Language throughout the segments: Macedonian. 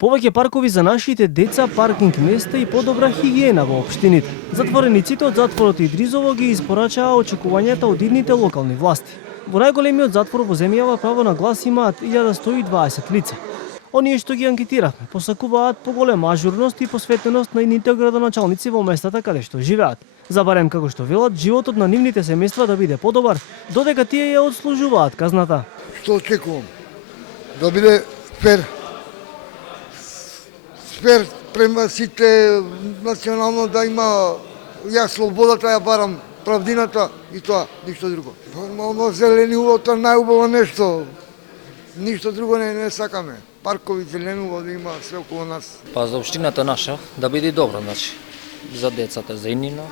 Повеќе паркови за нашите деца, паркинг места и подобра хигиена во општините. Затворениците од затворот Идризово ги испорачаа очекувањата од идните локални власти. Во најголемиот затвор во земјава право на глас имаат 1120 лица. Оние што ги анкетиравме посакуваат поголема ажурност и посветеност на идните градоначалници во местата каде што живеат. За барем како што велат, животот на нивните семејства да биде подобар, додека тие ја отслужуваат казната. Што очекувам? Да биде фер. Фер према сите, национално да има, ја слободата ја барам, правдината и тоа, ништо друго. Нормално зеленилото најубаво нешто, ништо друго не сакаме. Паркови, зеленило да има све околу нас. Па за општината наша да биде добро, значи за децата, за инина,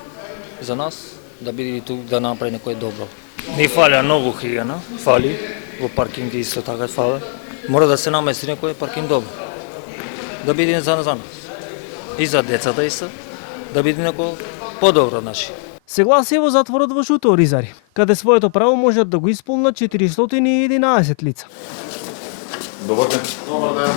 за нас да биде тук да направи некој добро. Не фали многу хигиена, фали во паркинг исто така фали. Мора да се намести некој паркинг добро. Да биде за нас. И за децата исто, да биде некој подобро, значи. Согласие во затворот во Шуто Оризари, каде своето право можат да го исполнат 411 лица. Добар ден. Добар ден.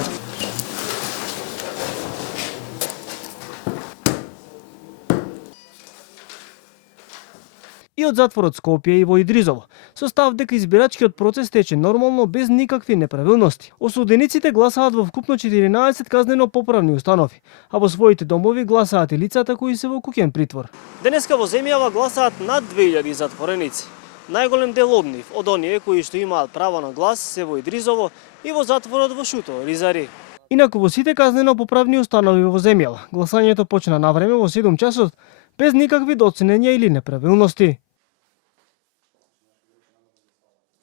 И од затворот Скопје и во Идризово, со став дека избирачкиот процес тече нормално без никакви неправилности. Осудениците гласаат во вкупно 14 казнено-поправни установи, а во своите домови гласаат и лицата кои се во куќен притвор. Денеска во земјава гласаат над 2000 затвореници. Најголем дел од нив, од оние кои што имаат право на глас, се во Идризово и во затворот во Шуто Оризари. Инаку во сите казнено-поправни установи во земјава, гласањето почна навреме во 7 часот, без никакви доцнења или неправилности.